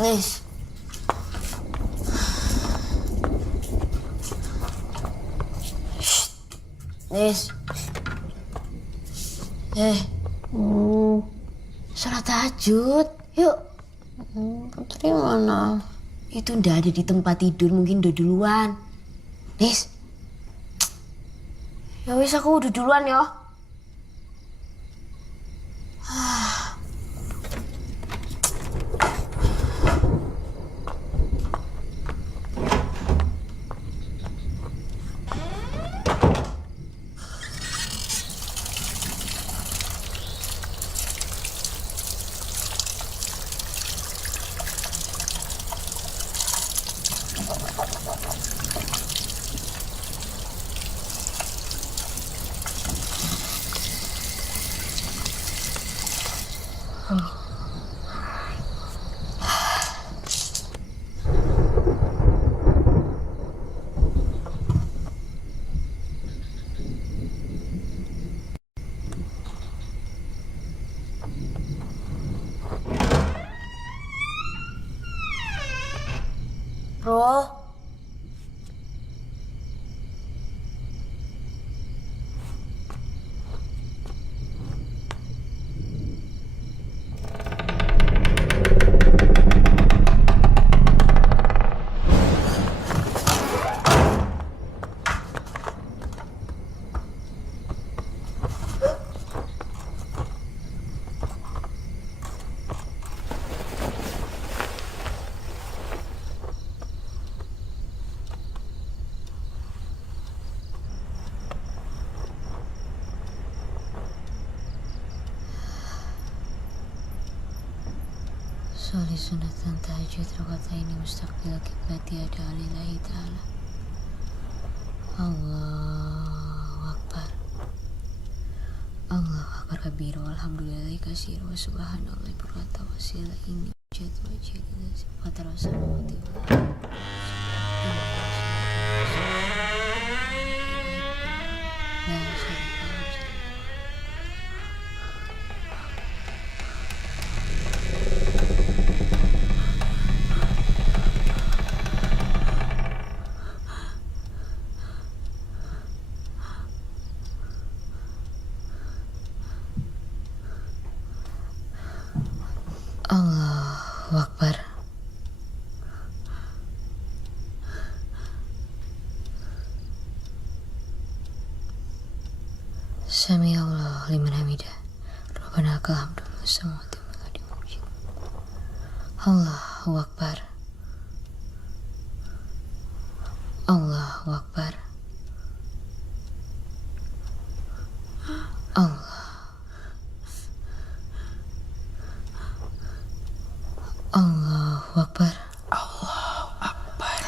Nis. Nis. Sholat tahajud. Yuk. Putri mana? Itu ndak ada di tempat tidur, mungkin udah duluan. Nis. Ya wis, aku udah duluan ya. Bro. Sholli sunatan tahajud rakaataini mustaqbil qiblati ada lillahi ta'ala. Allahu Akbar. Allahu Akbar kabir walhamdulillahi katsir wa subhanallahi bukratan wa asila ini jad wa jad wa tarassamawati Allahu Akbar. Sami Allah liman hamidah. Rabbana lakal hamdu samawati wal ardi wa majid. Allahu Akbar. Allahu Akbar. Allah. Allahu Akbar. Allahu Akbar.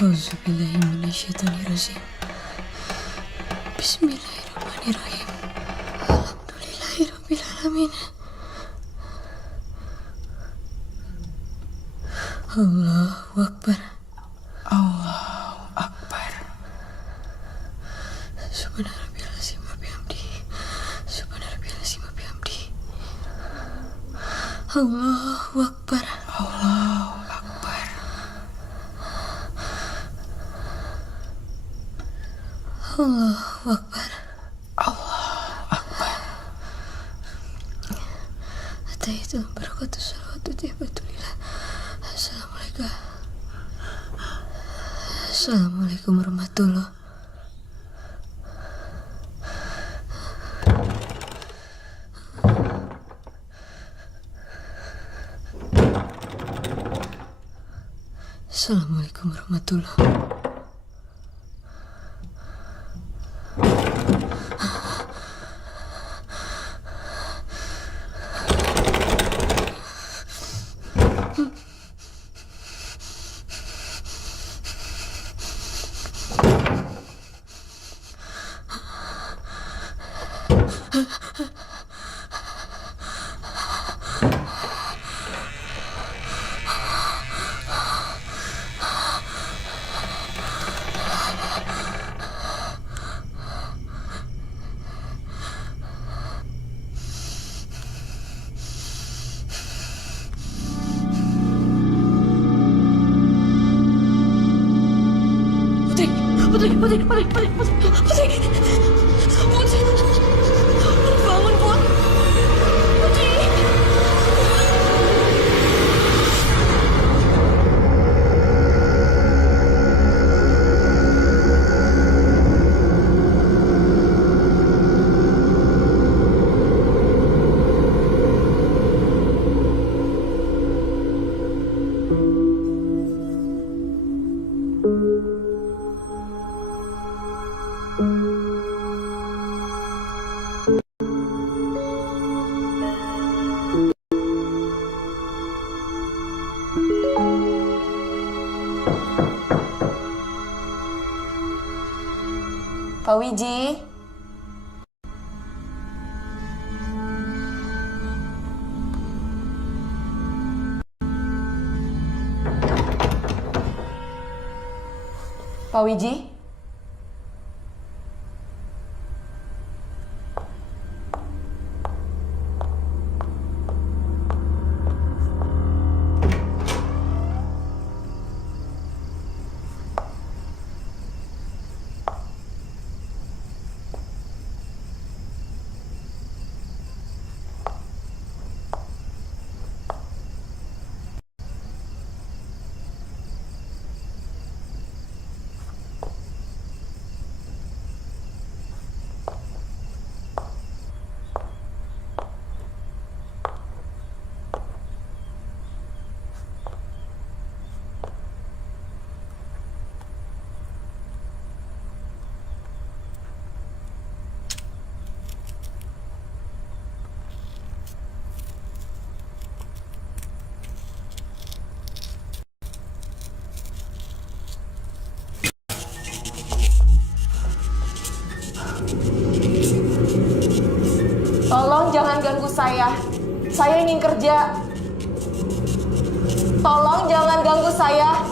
Auzubillahi minasyaitonirrajim. Bismillahirrahmanirrahim. Alhamdulillahirabbil alamin. Allahu Akbar. Allahu Akbar. Subhanarabbiyal azim wa bihamdihi. Subhanarabbiyal azim wa bihamdihi. Allahu Akbar. Allahu Akbar. Allahu Akbar. Allahu Akbar. Ataitu barakatuh salawatu tibatulillah. Assalamualaikum. Assalamualaikum warahmatullahi. Assalamualaikum warahmatullahi. Bangun, Put. Putri. Pak Wiji. Pak Wiji. Tolong jangan ganggu saya. Saya ingin kerja. Tolong jangan ganggu saya.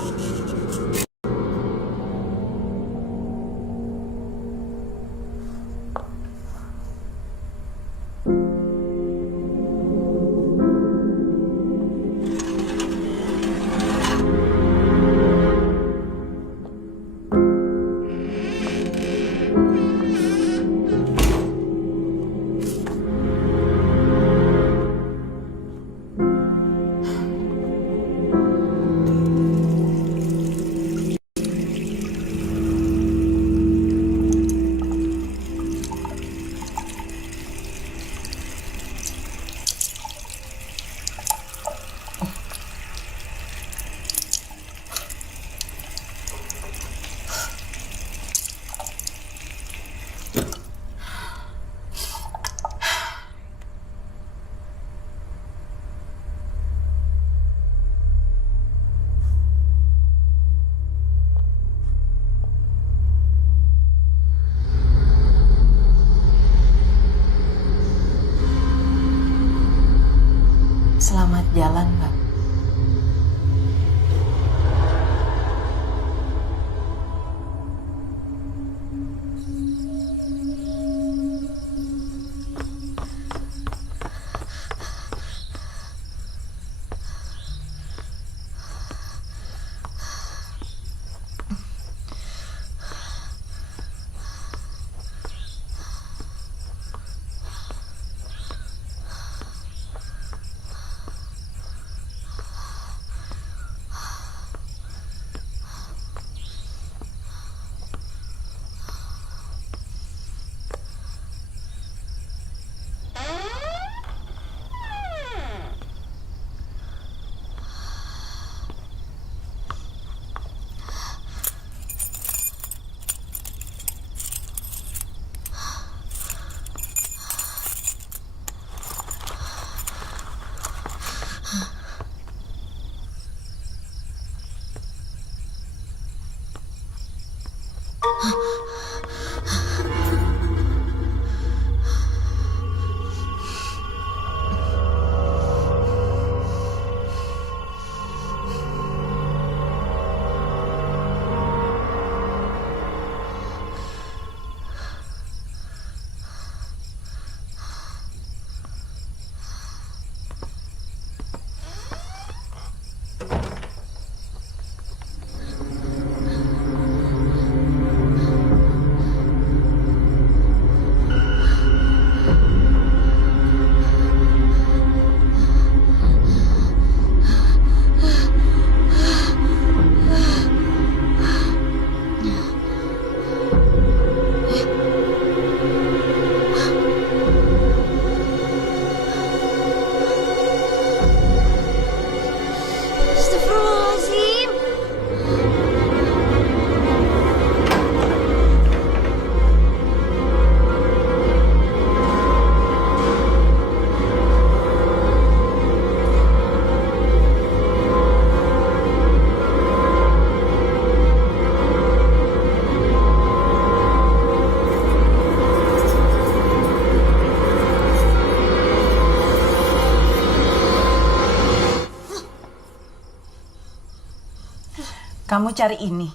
Kamu cari ini.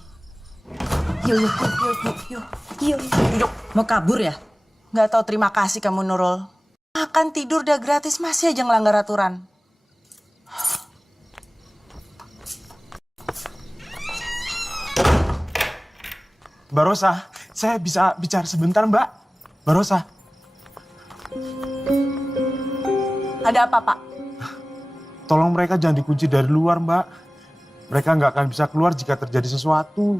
Yuk, yuk, yuk, yuk, yuk, yuk. Yuk, duduk. Mau kabur ya? Nggak tahu terima kasih kamu, Nurul. Makan tidur udah gratis, masih aja ngelanggar aturan. Mbak Rosa, saya bisa bicara sebentar, Mbak? Mbak Rosa. Ada apa, Pak? Tolong mereka jangan dikunci dari luar, Mbak. Mereka nggak akan bisa keluar jika terjadi sesuatu.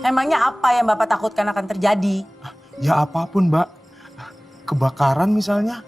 Emangnya apa yang Bapak takutkan akan terjadi? Ya apapun, Mbak. Kebakaran misalnya.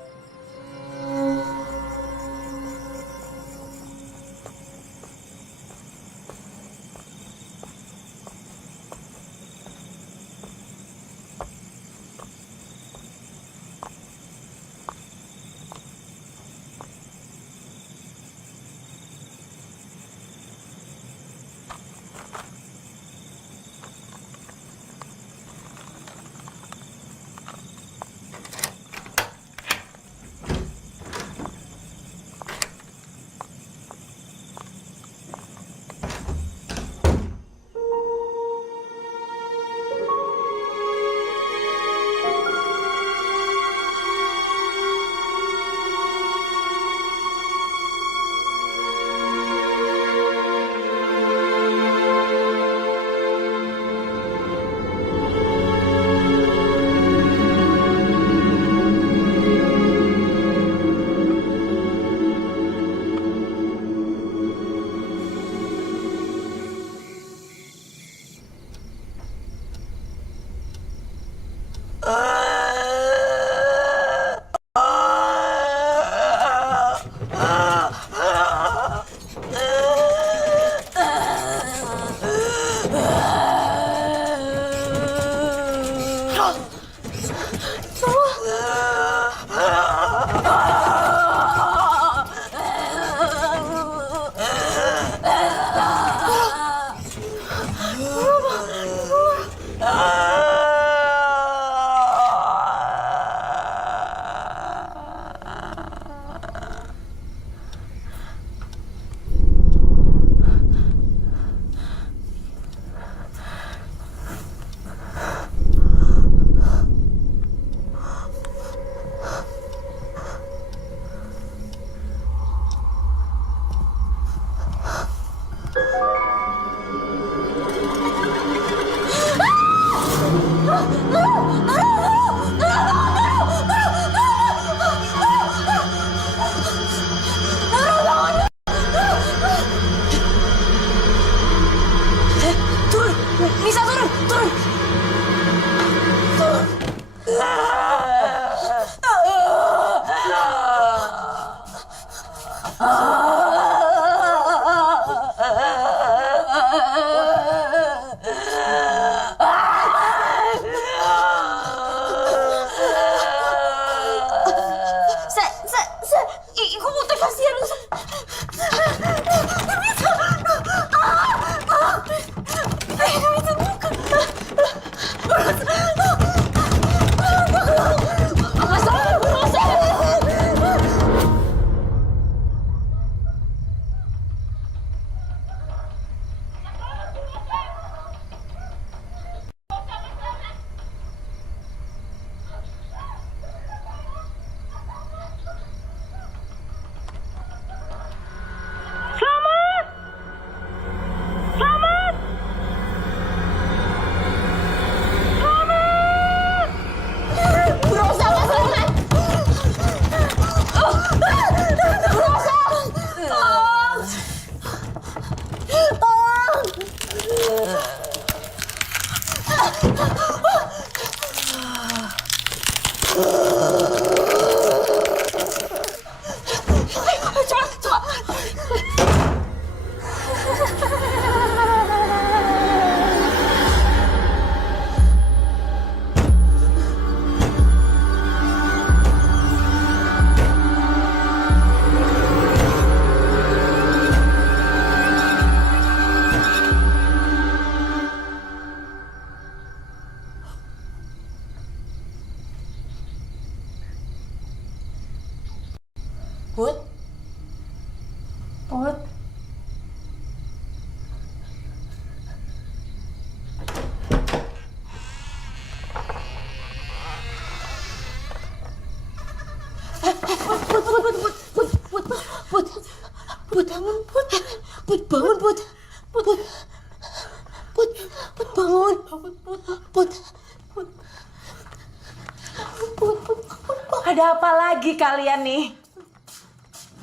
ada apa lagi kalian nih?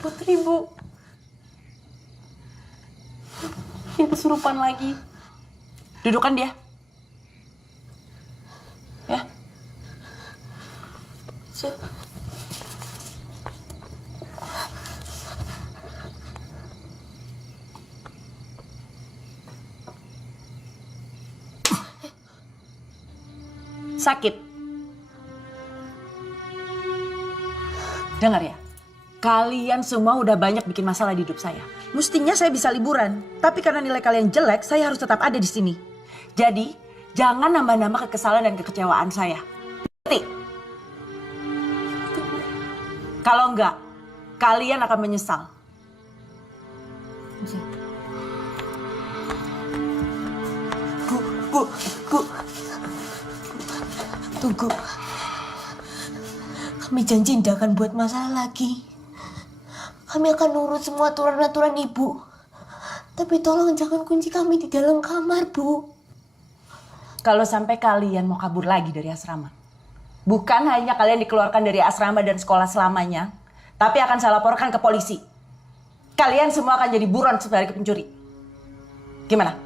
Putri, Bu. Dia kesurupan lagi. Dudukan dia. Ya. Sakit. Dengar ya, kalian semua udah banyak bikin masalah di hidup saya. Mestinya saya bisa liburan, tapi karena nilai kalian jelek, saya harus tetap ada di sini. Jadi, jangan nambah-nambah kekesalan dan kekecewaan saya. Ngerti? Kalau enggak, kalian akan menyesal. Bu. Tunggu. Kami janji tidak akan buat masalah lagi. Kami akan nurut semua aturan-aturan ibu. Tapi tolong jangan kunci kami di dalam kamar, Bu. Kalau sampai kalian mau kabur lagi dari asrama, bukan hanya kalian dikeluarkan dari asrama dan sekolah selamanya, tapi akan saya laporkan ke polisi. Kalian semua akan jadi buron sebagai pencuri. Gimana?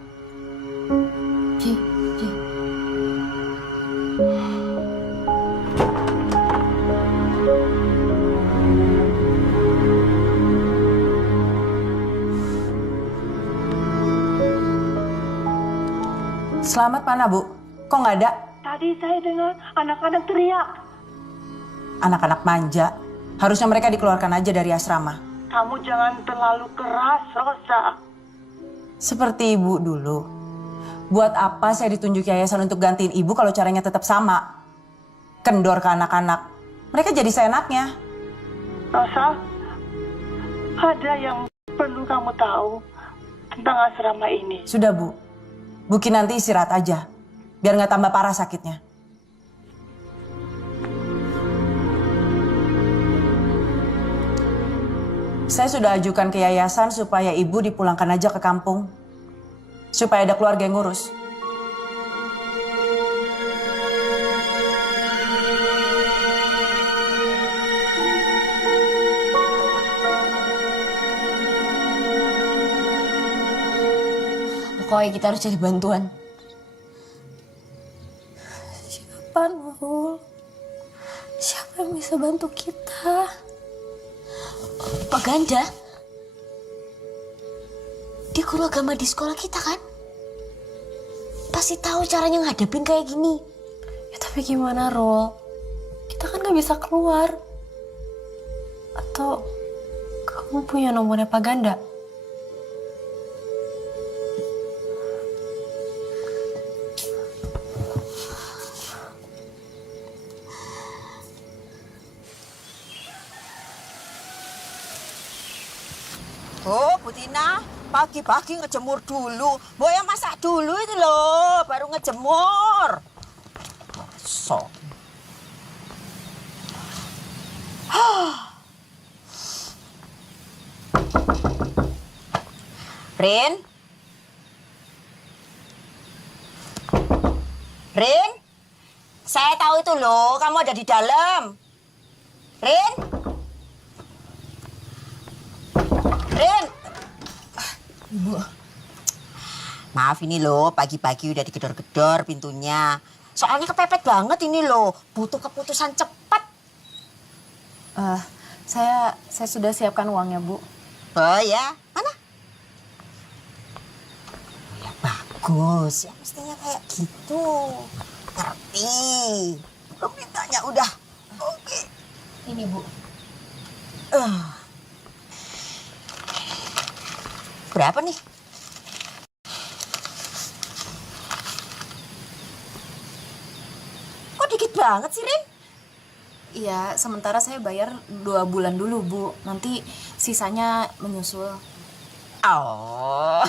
Ji. Selamat mana, Bu? Kok nggak ada? Tadi saya dengar anak-anak teriak. Anak-anak manja. Harusnya mereka dikeluarkan aja dari asrama. Kamu jangan terlalu keras, Rosa. Seperti ibu dulu. Buat apa saya ditunjuk yayasan untuk gantiin ibu kalau caranya tetap sama? Kendor ke anak-anak. Mereka jadi seenaknya. Rosa, ada yang perlu kamu tahu tentang asrama ini. Sudah, Bu. Buki nanti istirahat aja. Biar nggak tambah parah sakitnya. Saya sudah ajukan ke yayasan supaya ibu dipulangkan aja ke kampung. Supaya ada keluarga yang ngurus. Pokoknya kita harus cari bantuan. Siapa, Nurul? Siapa yang bisa bantu kita? Pak Ganda. Dia guru agama di sekolah kita kan? Pasti tahu caranya ngadepin kayak gini. Ya tapi gimana, Rul? Kita kan gak bisa keluar. Atau kamu punya nomornya Pak Ganda? Oh, Bu Tina, pagi-pagi ngejemur dulu. Mbok yang masak dulu itu loh, baru ngejemur. So. Rin? Rin? Saya tahu itu loh, kamu ada di dalam. Rin? Rin! Ibu. Maaf ini loh, pagi-pagi udah digedor-gedor pintunya. Soalnya kepepet banget ini loh, butuh keputusan cepat. Saya sudah siapkan uangnya, Bu. Oh ya, mana? Ya bagus, ya mestinya kayak gitu. Ngerti. Belum mintanya udah. Oke. Ini, Bu. Berapa nih? Kok dikit banget sih, Rin? Iya, sementara saya bayar 2 bulan dulu, Bu. Nanti sisanya menyusul. Oh,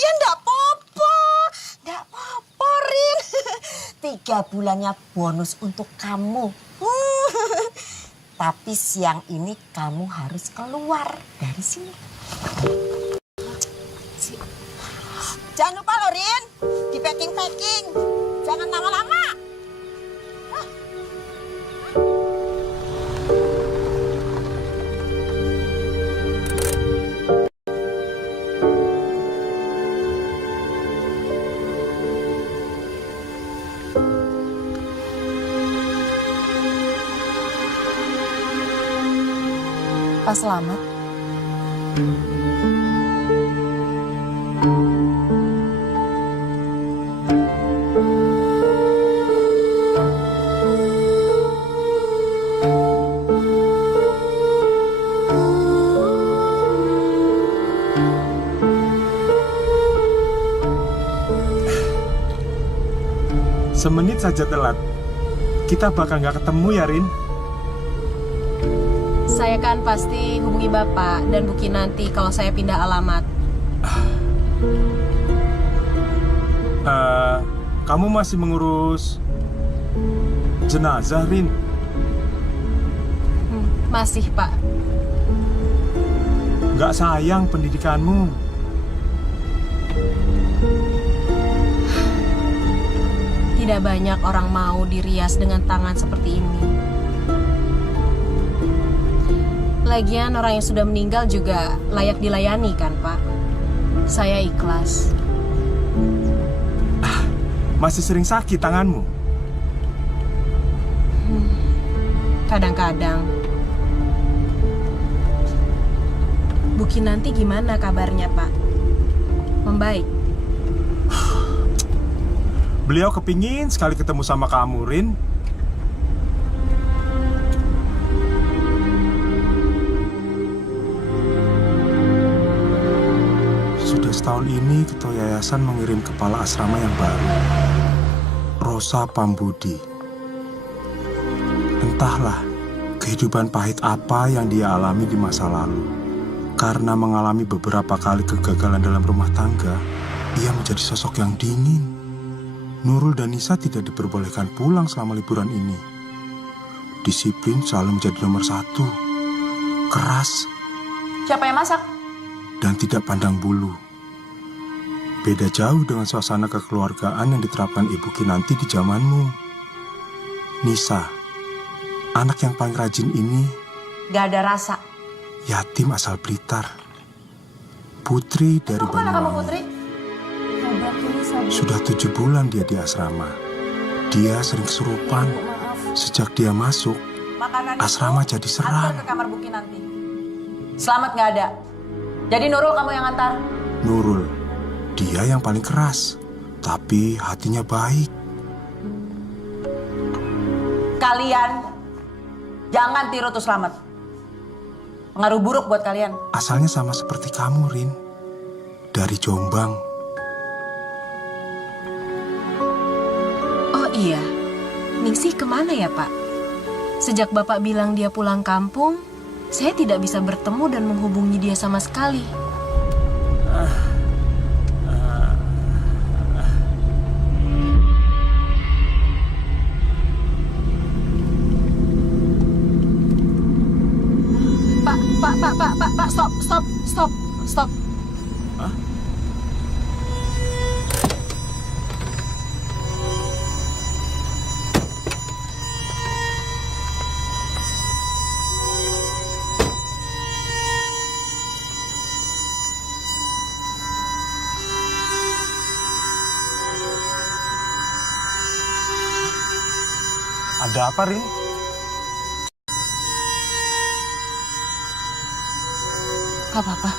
ya ndak apa-apa. Ndak apa-apa, Rin. 3 bulannya bonus untuk kamu. Tapi siang ini kamu harus keluar dari sini. Jangan lupa loh, Rin. Di packing-packing. Jangan lama-lama. Pak Selamat. Semenit saja telat, kita bakal nggak ketemu ya, Rin. Saya kan pasti hubungi Bapak dan Bu Kinanti kalau saya pindah alamat. Kamu masih mengurus jenazah, Rin? Masih, Pak. Nggak sayang pendidikanmu? Tidak banyak orang mau dirias dengan tangan seperti ini. Lagian orang yang sudah meninggal juga layak dilayani kan, Pak? Saya ikhlas. Masih sering sakit tanganmu? Kadang-kadang. Bu Kinanti gimana kabarnya, Pak? Membaik? Beliau kepingin sekali ketemu sama kamu, Rin. Sudah setahun ini Ketua Yayasan mengirim kepala asrama yang baru, Rosa Pambudi. Entahlah kehidupan pahit apa yang dia alami di masa lalu. Karena mengalami beberapa kali kegagalan dalam rumah tangga, ia menjadi sosok yang dingin. Nurul dan Nisa tidak diperbolehkan pulang selama liburan ini. Disiplin selalu menjadi nomor satu. Keras. Siapa yang masak? Dan tidak pandang bulu. Beda jauh dengan suasana kekeluargaan yang diterapkan Ibu Kinanti di zamanmu. Nisa, anak yang paling rajin ini, Gak ada rasa. yatim asal Blitar. Putri dari Mana kamu, Banyuwangi. Putri? Sudah 7 bulan dia di asrama. Dia sering kesurupan. Sejak dia masuk, Makanan asrama itu jadi antar seram. ke kamar Bu Kinanti. Selamat gak ada. Jadi Nurul kamu yang antar. Nurul, dia yang paling keras, tapi hatinya baik. Kalian jangan tiru tuh Selamat. Pengaruh buruk buat kalian. Asalnya sama seperti kamu, Rin. Dari Jombang. Oh iya, Ningsih kemana ya, Pak? Sejak Bapak bilang dia pulang kampung, saya tidak bisa bertemu dan menghubungi dia sama sekali. Pak, stop. Ada apa, Rin? Apa-apa.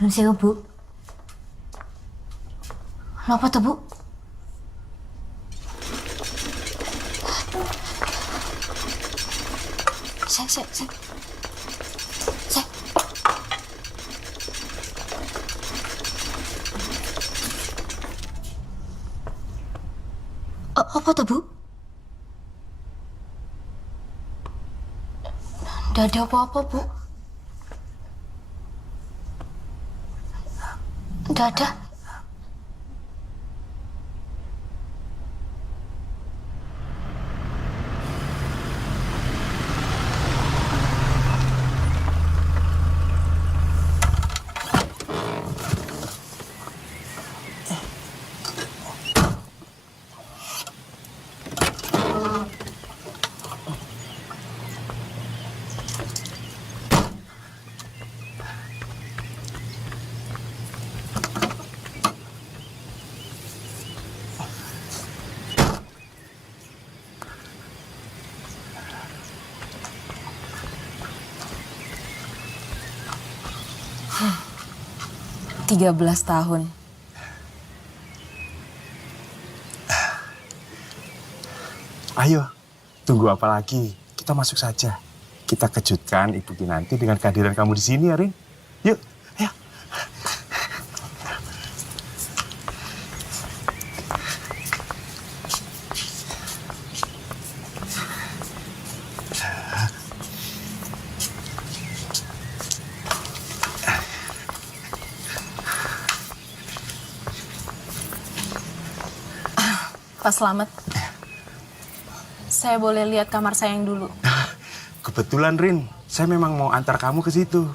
Nun sewu, Bu. Napa to, Bu? Sek. Apa to, Bu? Nggak ada apa-apa, Bu. Nggak ada. Hmm. 13 tahun. Ayo, tunggu apa lagi? Kita masuk saja. Kita kejutkan Ibu Kinanti dengan kehadiran kamu di sini, ya, Rin. Yuk, ayo. Pak Slamet, saya boleh lihat kamar sayang dulu? Kebetulan, Rin, saya memang mau antar kamu ke situ.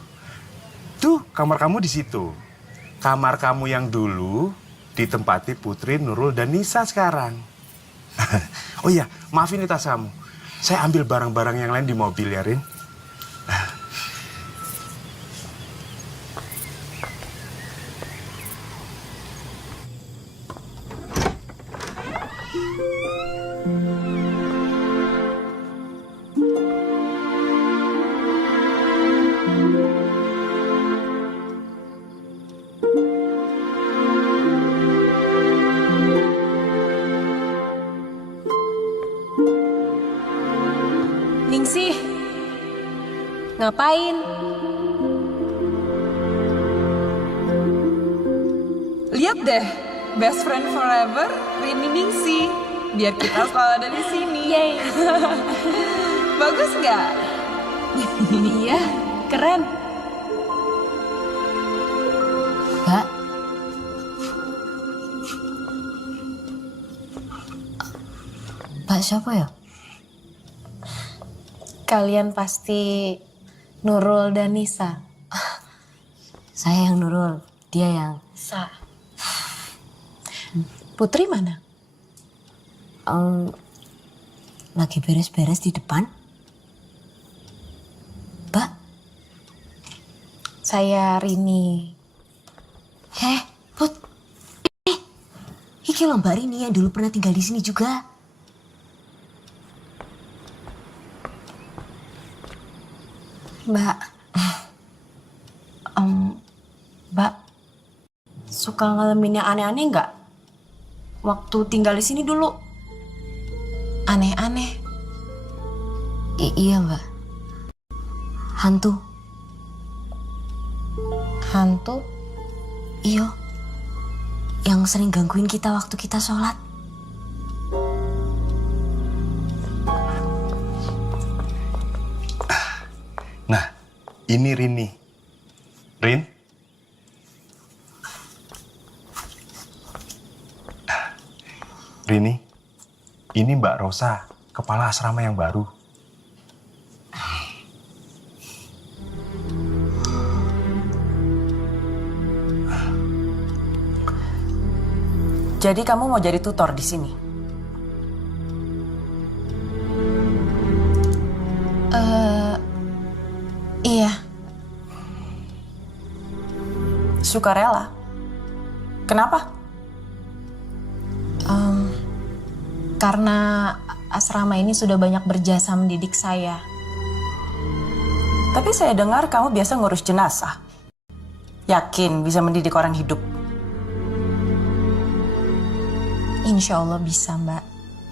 Tuh, kamar kamu di situ. Kamar kamu yang dulu ditempati Putri, Nurul, dan Nisa sekarang. Oh iya, maafin nih tas kamu. Saya ambil barang-barang yang lain di mobil ya, Rin. Ningsih, ngapain? Lihat deh, best friend forever, Rini Ningsih. Biar kita selalu ada di sini. Yeay. Bagus nggak? Iya, keren. Mbak. Mbak siapa ya? Kalian pasti Nurul dan Nisa. Saya yang Nurul, dia yang... Sa. Putri mana? Lagi beres-beres di depan. Mbak, Saya Rini. Put. Iki loh Mbak Rini yang dulu pernah tinggal di sini juga. Mbak. Mbak. Suka ngalamin yang aneh-aneh nggak? Waktu tinggal di sini dulu. Aneh-aneh. Iya Mbak. Hantu. Hantu? Iya. Yang sering gangguin kita waktu kita sholat. Nah, ini Rini. Rin? Rini, ini Mbak Rosa, kepala asrama yang baru. Jadi kamu mau jadi tutor di sini? Iya. Sukarela. Kenapa? Karena asrama ini sudah banyak berjasa mendidik saya. Tapi saya dengar kamu biasa ngurus jenazah. Yakin bisa mendidik orang hidup? Insya Allah bisa, Mbak.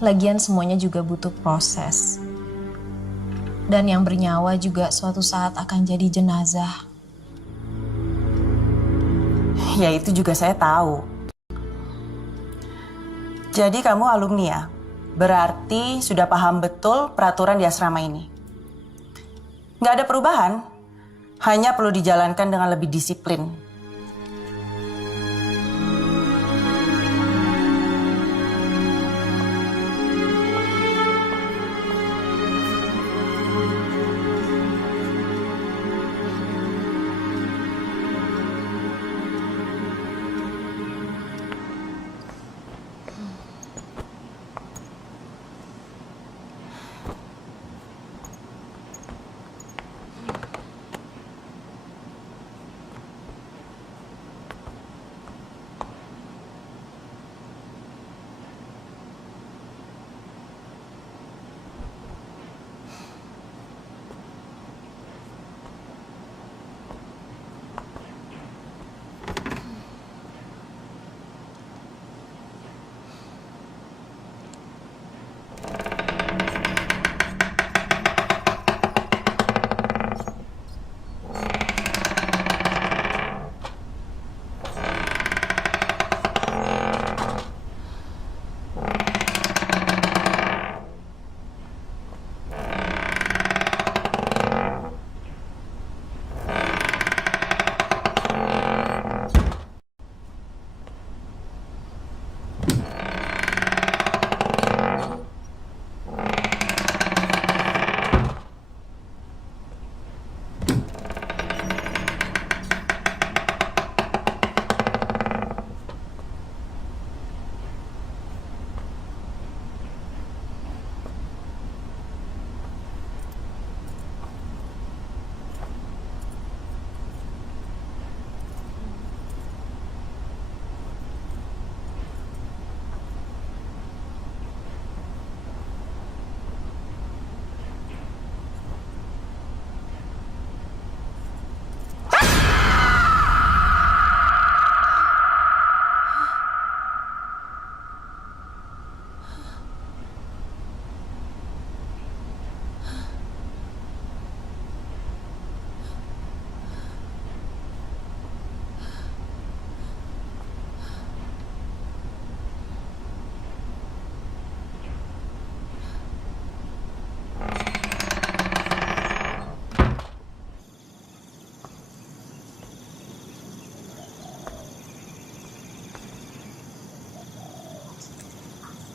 Lagian semuanya juga butuh proses. Dan yang bernyawa juga suatu saat akan jadi jenazah. Ya itu juga saya tahu. Jadi kamu alumni ya? Berarti sudah paham betul peraturan di asrama ini. Nggak ada perubahan, hanya perlu dijalankan dengan lebih disiplin.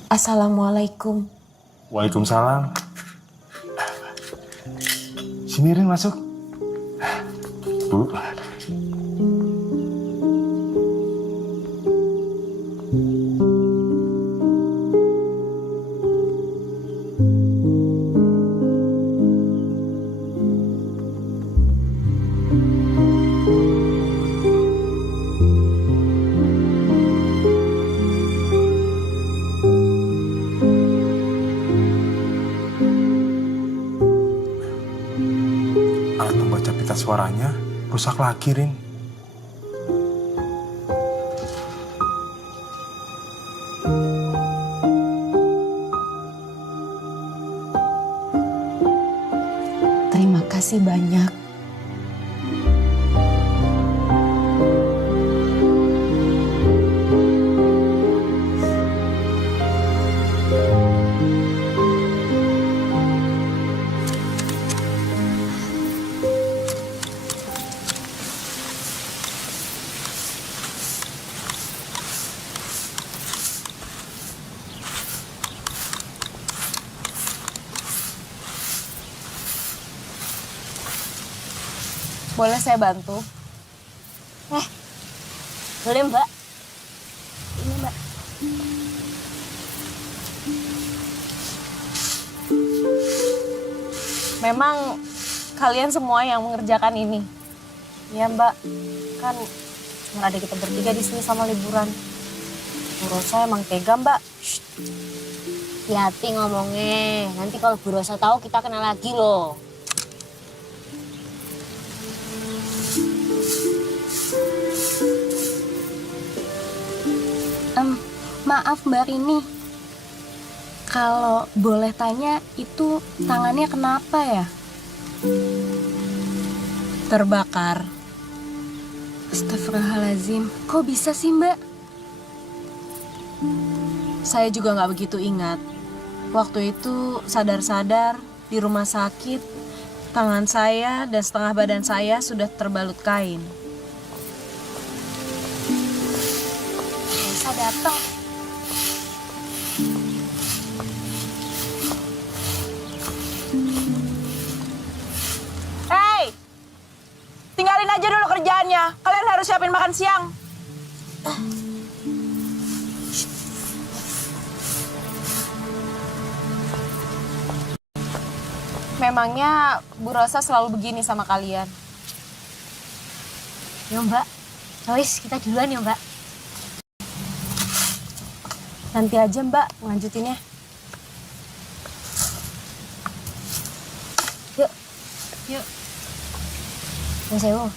Assalamualaikum. Waalaikumsalam. Sini Rin, masuk. Bu. Alat membaca pita suaranya rusak lagi, Rin. Terima kasih banyak. Boleh saya bantu? Boleh Mbak. Ini Mbak. Memang kalian semua yang mengerjakan ini. Iya Mbak, kan cuma ada kita bertiga di sini sama liburan. Bu Rosa emang tega Mbak. Hati-hati ngomongnya. Nanti kalau Bu Rosa tahu kita kena lagi loh. Maaf Mbak Rini, kalau boleh tanya itu tangannya kenapa ya? Terbakar. Astagfirullahaladzim, kok bisa sih Mbak? Saya juga nggak begitu ingat. Waktu itu sadar-sadar di rumah sakit, tangan saya dan setengah badan saya sudah terbalut kain. Bisa datang. Hei, tinggalin aja dulu kerjaannya. Kalian harus siapin makan siang. Memangnya Bu Rosa selalu begini sama kalian? Ya Mbak, Joyce kita duluan ya Mbak. Nanti aja Mbak ngelanjutinnya. Yuk. Yuk. Mas Ewo.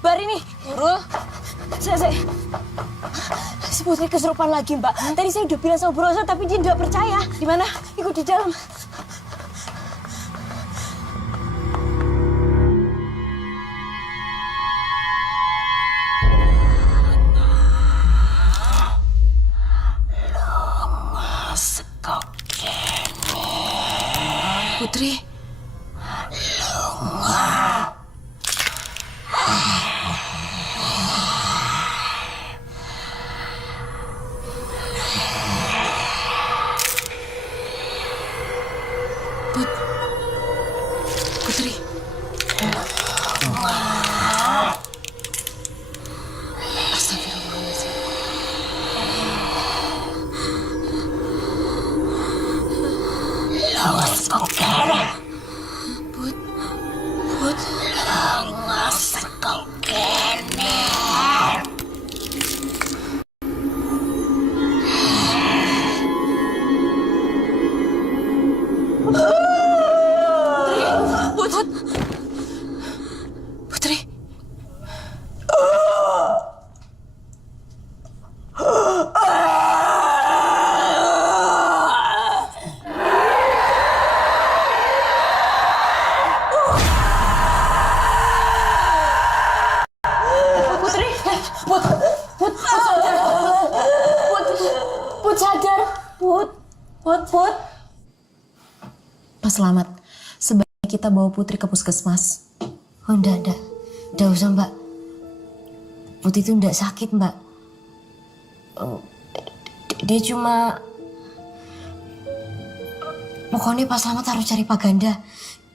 Mbak Rini, Nurul. Saya si Putri kesurupan lagi Mbak. Tadi saya udah bilang sama Bu Rosa tapi dia tidak percaya. Di mana? Ikut di dalam. Putri. Putri. Astagfirullahaladzim. Lawas kokera. Put. Lawas kokera. Putri. Put sadar. Put. Mas Selamat, sebaiknya kita bawa Putri ke puskesmas. Oh enggak usah Mbak. Putri itu enggak sakit Mbak. Dia cuma... Pokoknya Pak Slamet harus cari Pak Ganda.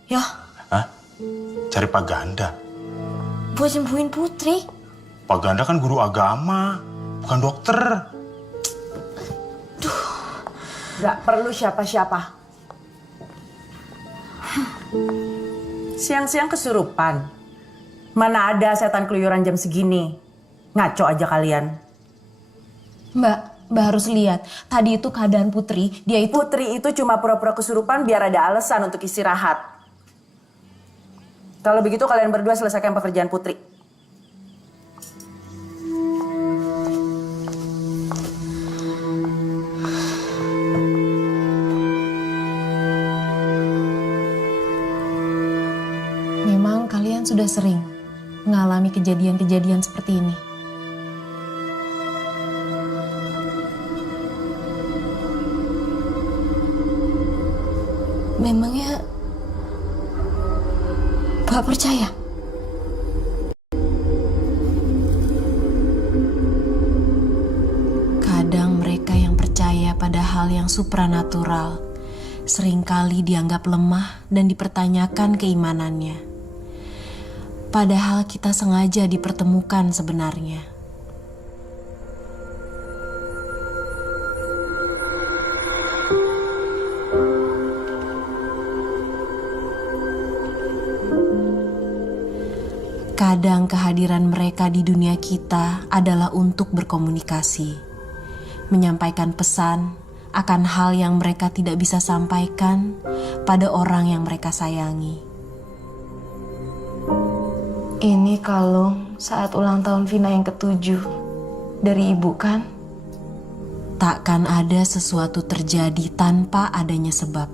Ya. Hah? Cari Pak Ganda? Buat sembuhin Putri. Pak Ganda kan guru agama, bukan dokter. Gak perlu siapa-siapa. Siang-siang kesurupan. Mana ada setan keluyuran jam segini. Ngaco aja kalian. Mbak, Mbak harus lihat, tadi itu keadaan Putri, dia itu... Putri itu cuma pura-pura kesurupan biar ada alasan untuk istirahat. Kalau begitu kalian berdua selesaikan pekerjaan Putri. Memang kalian sudah sering mengalami kejadian-kejadian seperti ini. Memangnya Mbak percaya? Kadang mereka yang percaya pada hal yang supranatural seringkali dianggap lemah dan dipertanyakan keimanannya. Padahal kita sengaja dipertemukan sebenarnya. Kadang kehadiran mereka di dunia kita adalah untuk berkomunikasi, menyampaikan pesan akan hal yang mereka tidak bisa sampaikan pada orang yang mereka sayangi. Ini kalung saat ulang tahun Vina yang ke-7 dari ibu kan? Takkan ada sesuatu terjadi tanpa adanya sebab.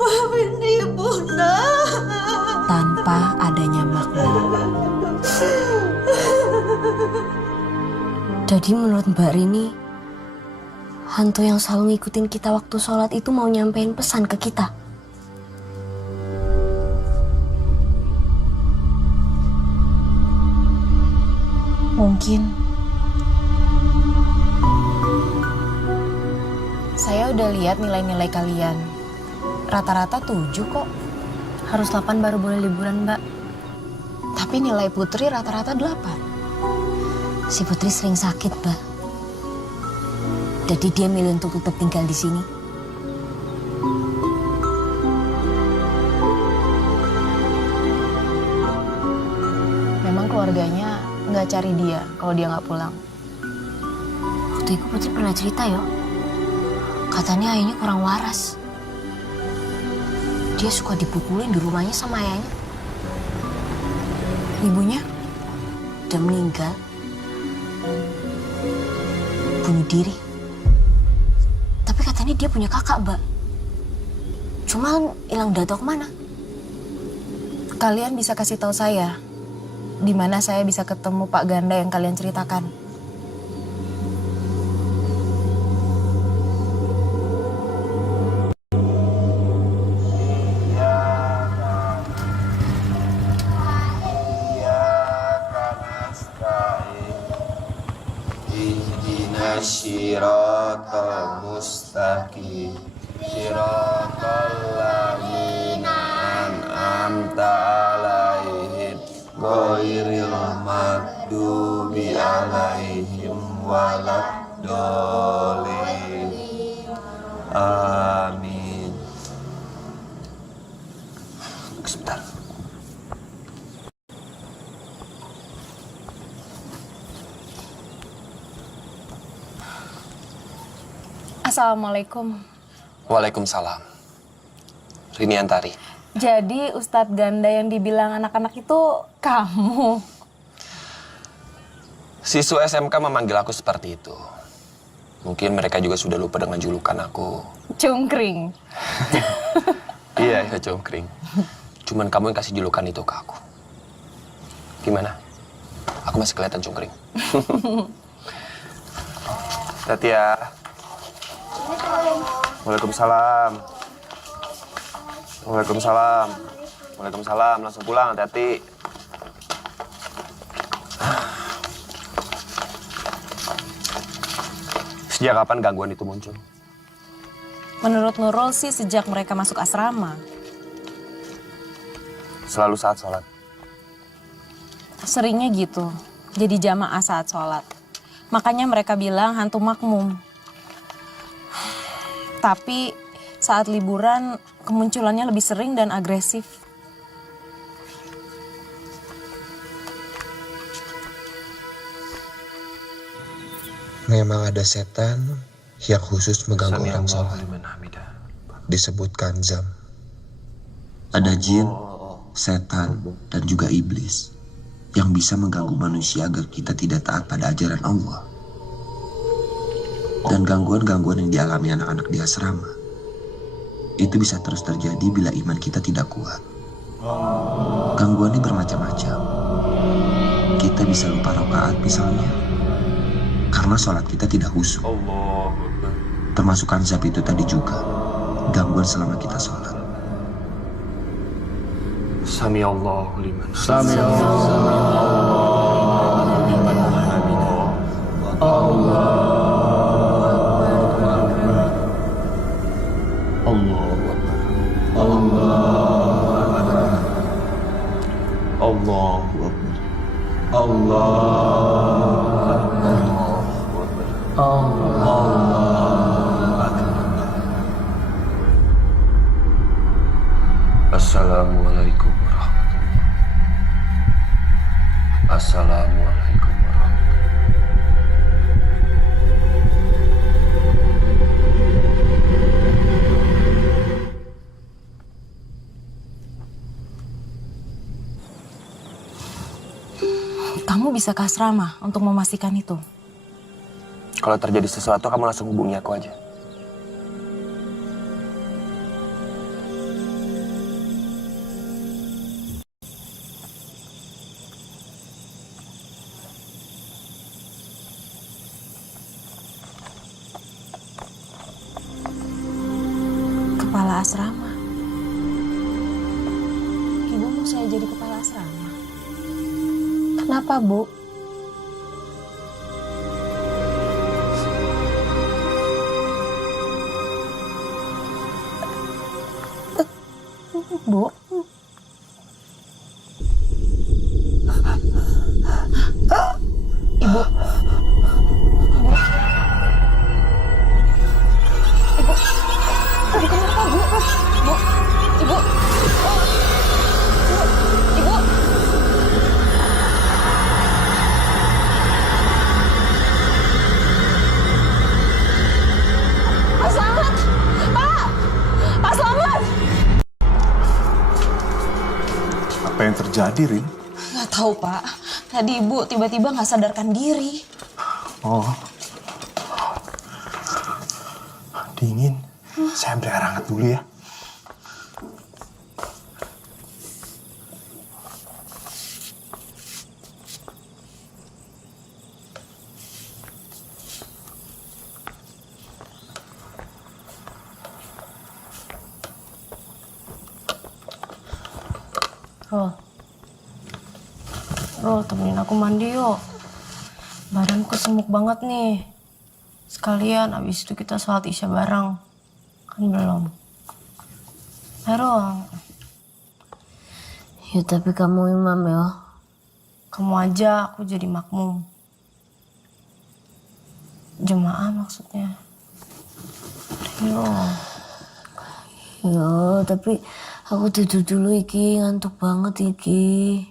Maafin ibu, nak. Tanpa adanya makna. Jadi menurut Mbak Rini, hantu yang selalu ngikutin kita waktu sholat itu mau nyampein pesan ke kita? Mungkin. Saya udah lihat nilai-nilai kalian. Rata-rata 7 kok. Harus 8 baru boleh liburan, Mbak. Tapi nilai Putri rata-rata 8. Si Putri sering sakit, Mbak. Jadi dia milih untuk tetap tinggal di sini. Memang keluarganya nggak cari dia kalau dia nggak pulang. Waktu itu Putri pernah cerita yo. Katanya ayahnya kurang waras. Dia suka dipukulin di rumahnya sama ayahnya. Ibunya? Udah meninggal. Bunuh diri. Tapi katanya dia punya kakak, Mbak. Cuman hilang udah tau kemana. Kalian bisa kasih tahu saya di mana saya bisa ketemu Pak Ganda yang kalian ceritakan. Shiratal mustaqim Shiratal ladzina an'amta alaihim ghairil maghdubi alaihim waladdallin. Amin. Sebentar. Assalamualaikum. Waalaikumsalam. Rini Antari. Jadi Ustadz Ganda yang dibilang anak-anak itu kamu? Siswa SMK memanggil aku seperti itu. Mungkin mereka juga sudah lupa dengan julukan aku. Cungkring. Iya, cungkring. Cuman kamu yang kasih julukan itu ke aku. Gimana? Aku masih kelihatan cungkring. Hati ya. Waalaikumsalam. Waalaikumsalam. Waalaikumsalam. Langsung pulang, hati-hati. Sejak kapan gangguan itu muncul? Menurut Nurul sih sejak mereka masuk asrama. Selalu saat sholat. Seringnya gitu. Jadi jamaah saat sholat. Makanya mereka bilang hantu makmum. Tapi saat liburan kemunculannya lebih sering dan agresif. Memang ada setan yang khusus mengganggu orang sholat. Disebut kanzam. Ada jin, setan, dan juga iblis yang bisa mengganggu manusia agar kita tidak taat pada ajaran Allah. Dan gangguan-gangguan yang dialami anak-anak di asrama itu bisa terus terjadi bila iman kita tidak kuat. Gangguannya bermacam-macam. Kita bisa lupa rakaat misalnya, karena sholat kita tidak khusyuk. Termasuk kanzab itu tadi juga, gangguan selama kita sholat. Sami Allahu liman. Sami Allahu liman hamidah. Assalamualaikum warahmatullahi. Assalamualaikum warahmatullahi. Kamu bisa ke asrama untuk memastikan itu. Kalau terjadi sesuatu, kamu langsung hubungi aku aja. Kepala asrama. Ibu mau saya jadi kepala asrama. Kenapa, Bu? Bu? Ibu? Kenapa, Bu? Bu? Ibu? Ibu? Pak Slamet! Pak! Pak Slamet! Apa yang terjadi, Rin? Nggak tahu, Pak. Tadi Ibu tiba-tiba nggak sadarkan diri. Oh. Dingin. Saya ambil air hangat dulu ya. Roh, temenin aku mandi yuk. Badanku semuk banget nih. Sekalian abis itu kita sholat isya bareng. Kan belum. Ayo. Ya tapi kamu imam ya. Kamu aja, aku jadi makmum. Jemaah maksudnya. Ayo. Ya tapi aku tidur dulu iki, ngantuk banget iki.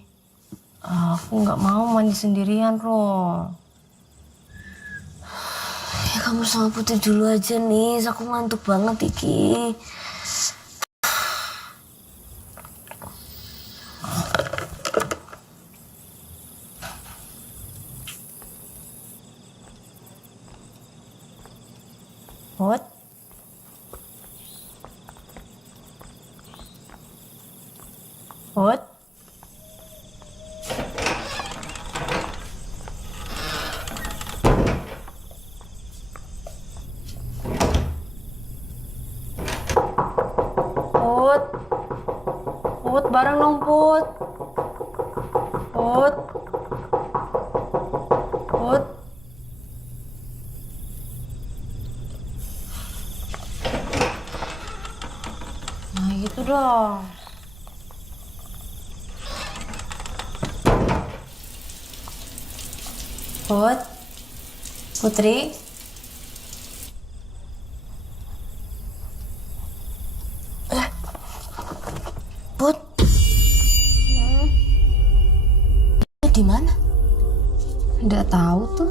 Aku nggak mau mandi sendirian, Ro. Ya kamu sama Putih dulu aja nih, aku ngantuk banget iki. Put? Put? Put? Put, bareng dong, Put. Put? Put? Nah, gitu dong. Put? Putri? Put. Di mana? Nggak tahu tuh.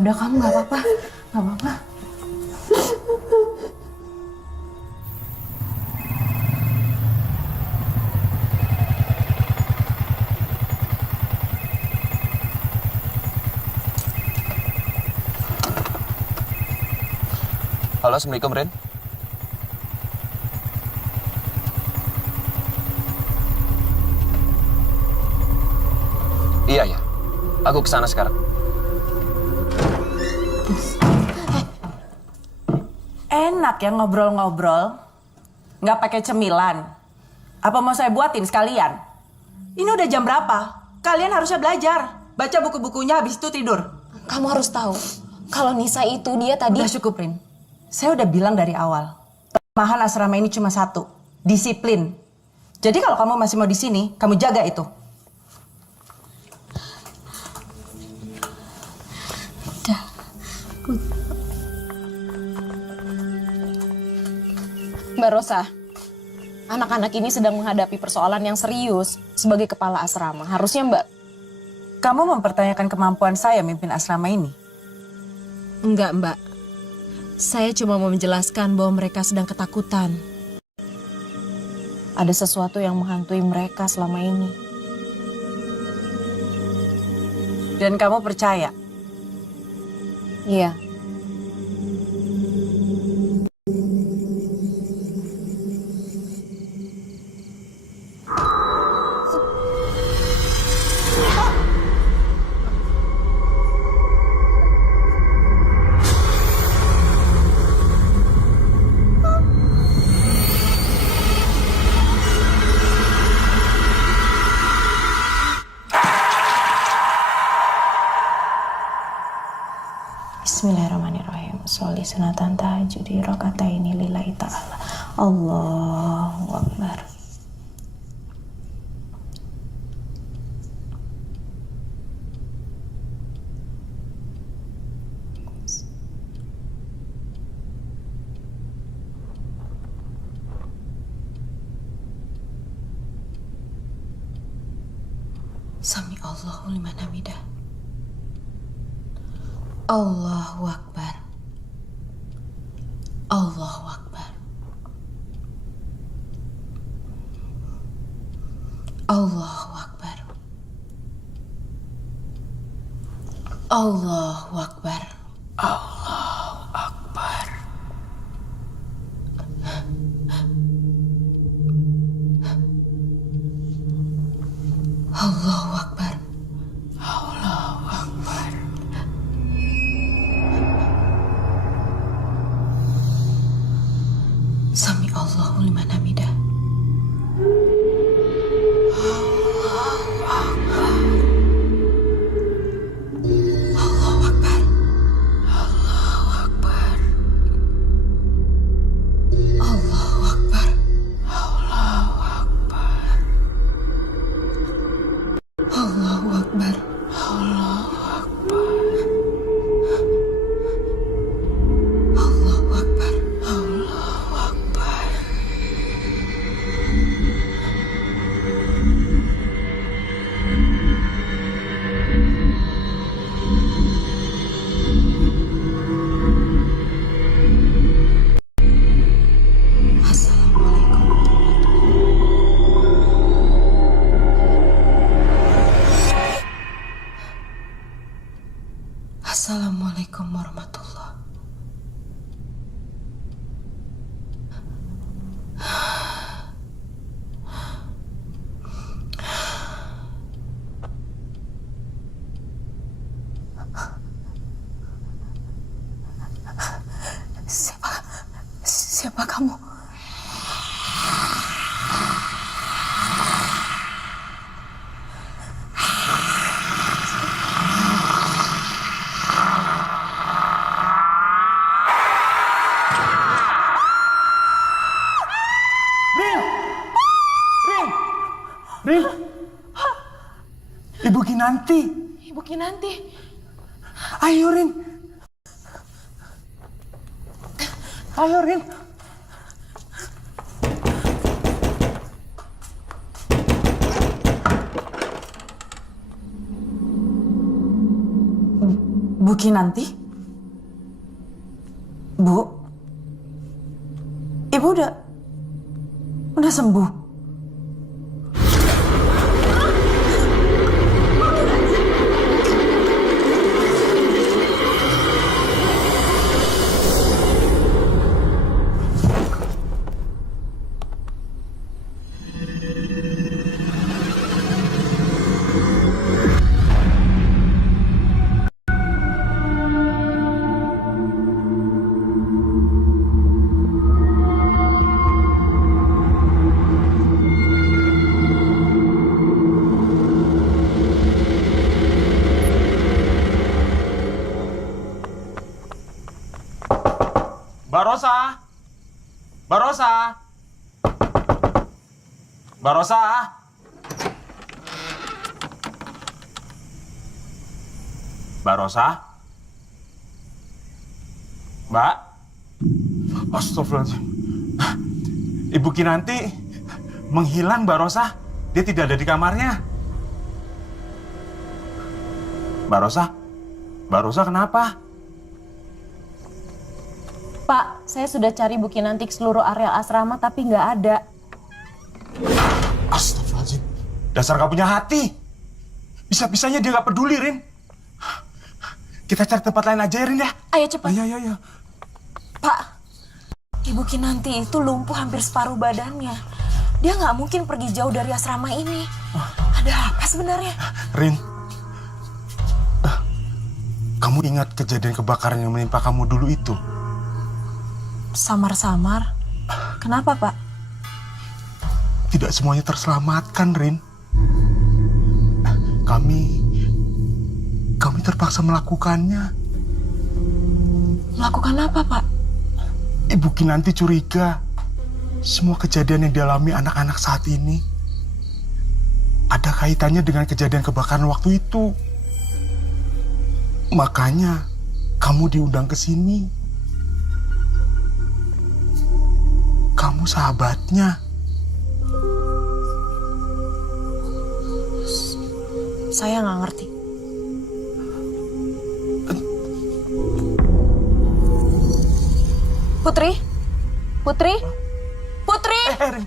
udah kamu nggak apa-apa, nggak apa-apa. Halo, Assalamualaikum, Ren. Iya, ya. Aku kesana sekarang. Enak ya ngobrol-ngobrol. Nggak pakai cemilan. Apa mau saya buatin sekalian? Ini udah jam berapa? Kalian harusnya belajar. Baca buku-bukunya habis itu tidur. Kamu harus tahu, kalau Nisa itu dia tadi... Udah cukup, Rin. Saya udah bilang dari awal. Kelemahan asrama ini cuma satu. Disiplin. Jadi kalau kamu masih mau di sini, kamu jaga itu. Mbak Rosa, anak-anak ini sedang menghadapi persoalan yang serius sebagai kepala asrama. Harusnya Mbak... Kamu mempertanyakan kemampuan saya mimpin asrama ini? Enggak, Mbak. Saya cuma mau menjelaskan bahwa mereka sedang ketakutan. Ada sesuatu yang menghantui mereka selama ini. Dan kamu percaya? Iya. Bismillahirrahmanirrahim. Sholli sunatan tahajudi rakaataini lillahi ta'ala. Allahu Akbar. Sami Allahu liman hamidah. Allahu Akbar. Allahu Akbar. Allahu Akbar. Allahu Akbar. Allahu Akbar. Allahu Akbar. Allahu Akbar. Sami Allahu liman hamidah. Allahu Akbar. Allahu Akbar. Allahu Akbar. Allahu Akbar. Allahu Akbar. Allahu Akbar. Allahu Akbar. Allahu Akbar. Allahu Akbar. Assalamualaikum warahmatullahi. Siapa kamu? Rin! Ibu Kinanti! Ibu Kinanti. Ayo, Rin! Ayo, Rin! Bu Kinanti? Bu? Ibu udah sembuh? Mbak Rosa! Mbak Rosa! Mbak Rosa! Mbak Rosa? Mbak? Astagfirullahaladzim. Ibu Kinanti menghilang, Mbak Rosa. Dia tidak ada di kamarnya. Mbak Rosa? Mbak Rosa kenapa? Pak, saya sudah cari Bu Kinanti ke seluruh area asrama tapi nggak ada. Astagfirullahaladzim. Dasar gak punya hati. Bisa-bisanya dia gak peduli, Rin. Kita cari tempat lain aja ya, Rin ya. Ayo cepat. Ayo. Pak, Ibu Kinanti itu lumpuh hampir separuh badannya. Dia nggak mungkin pergi jauh dari asrama ini. Ada apa sebenarnya? Rin, kamu ingat kejadian kebakaran yang menimpa kamu dulu itu? Samar-samar. Kenapa, Pak? Tidak semuanya terselamatkan, Rin. Kami terpaksa melakukannya. Melakukan apa, Pak? Ibu Kinanti curiga semua kejadian yang dialami anak-anak saat ini ada kaitannya dengan kejadian kebakaran waktu itu. Makanya kamu diundang ke sini. Kamu sahabatnya. Saya nggak ngerti. Putri? Rin,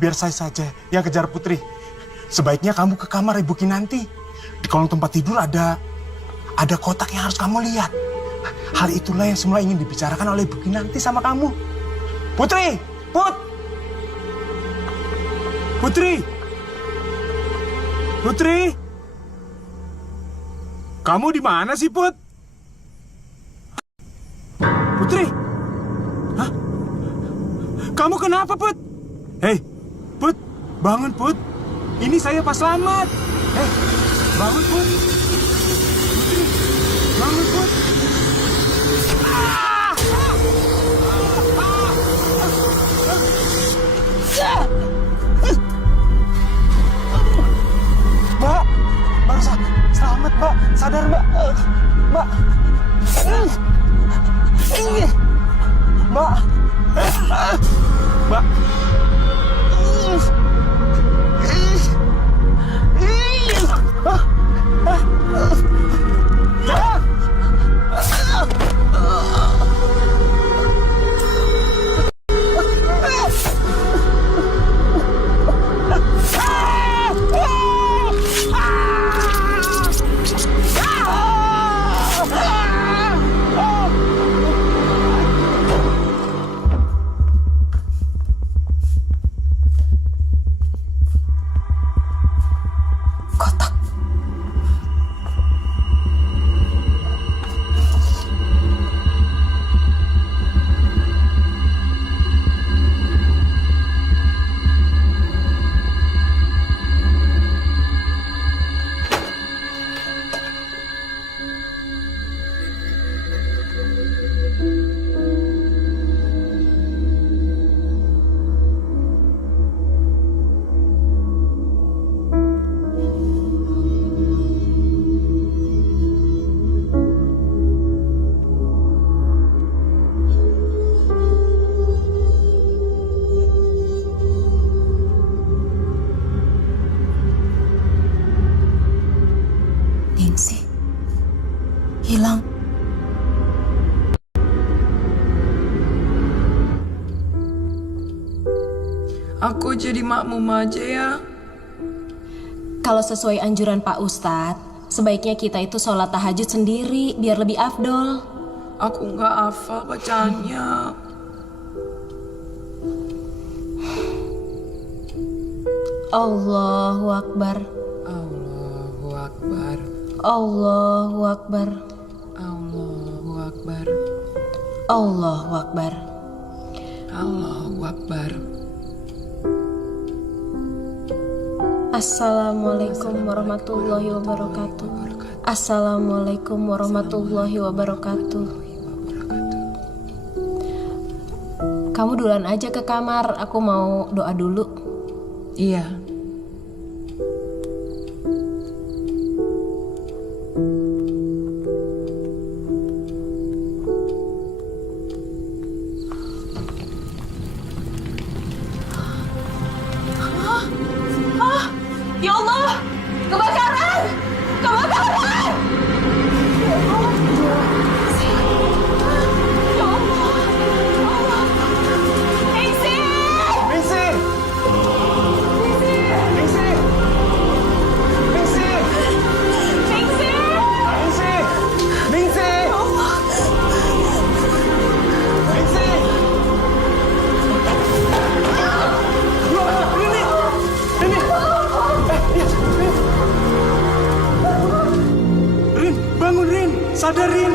biar saya saja yang kejar Putri. Sebaiknya kamu ke kamar Ibu Kinanti. Di kolong tempat tidur ada kotak yang harus kamu lihat. Hal itulah yang semula ingin dibicarakan oleh Ibu Kinanti sama kamu. Putri! Putri! Kamu di mana sih, Put? Putri! Hah? Kamu kenapa, Put? Hei, Put, bangun, Put. Ini saya Pak Slamet. Hei, bangun, Put. Putri, bangun, Put. Mbak, selamat, Mbak. Sadar, Mbak. Mbak. Mbak. Mbak. hilang. Aku jadi makmum aja ya. Kalau sesuai anjuran Pak Ustadz, sebaiknya kita itu sholat tahajud sendiri biar lebih afdol. Aku nggak hafal bacaannya. Allahu Akbar. Allahu Akbar. Allahu Akbar. Allahu Akbar. Allahu Akbar. Allahu Akbar. Assalamualaikum warahmatullahi wabarakatuh. Assalamualaikum warahmatullahi wabarakatuh. Kamu duluan aja ke kamar, aku mau doa dulu. Iya. Ya Allah, kebakaran! Kebakaran! Ya Allah. Ya Allah. Ya Allah. Ningsih! Ningsih! Ningsih! Ningsih! Ningsih! Ningsih! Ningsih! Ya Allah. Ningsih! Rin, bangun Rin, sadar Rin.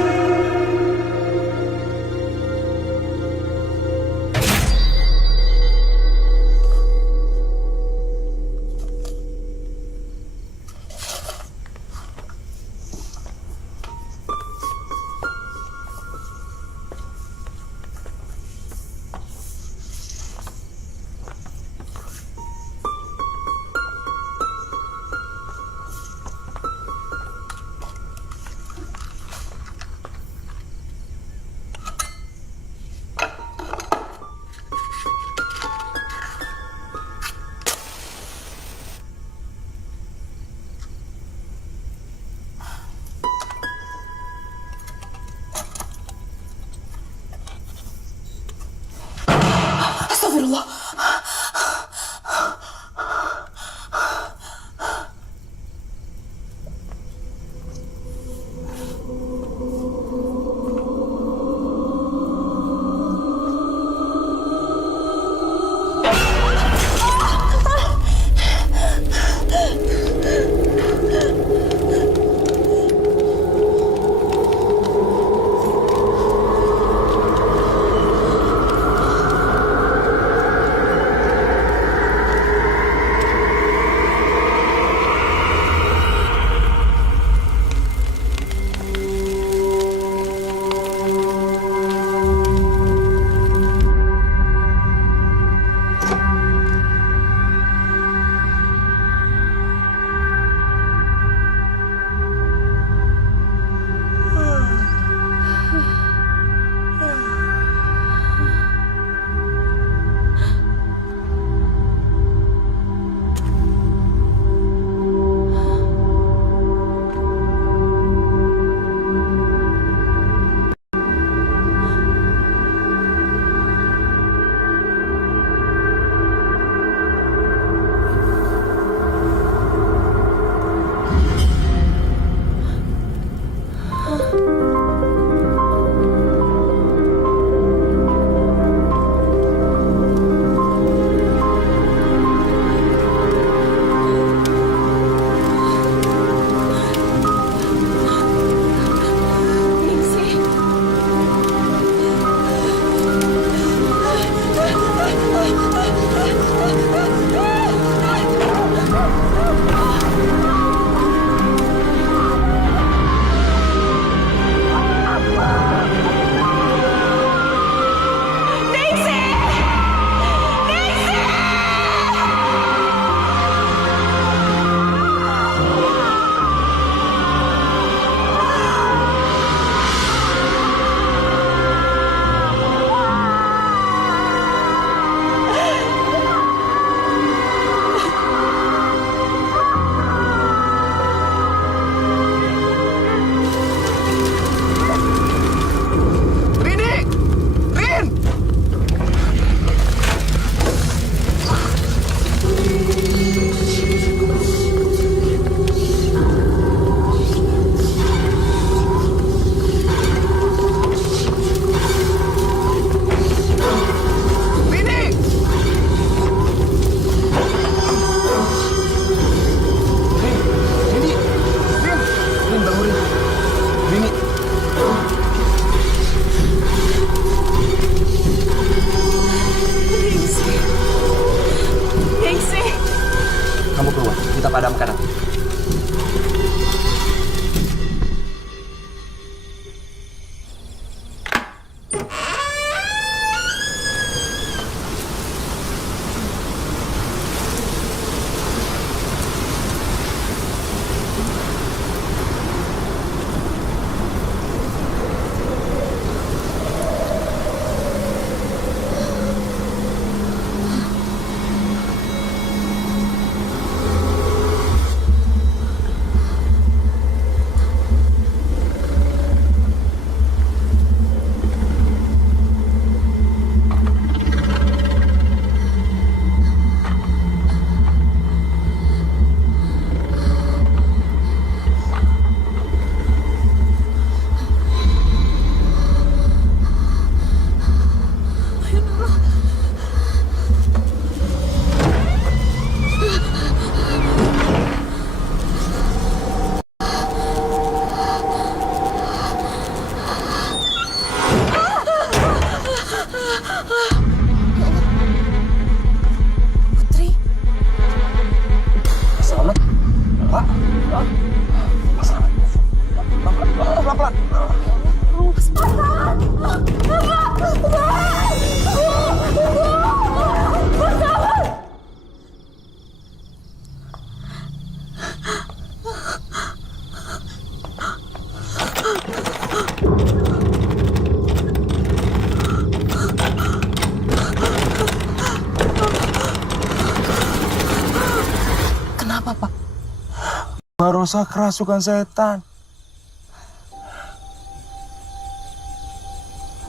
Rosa kerasukan setan.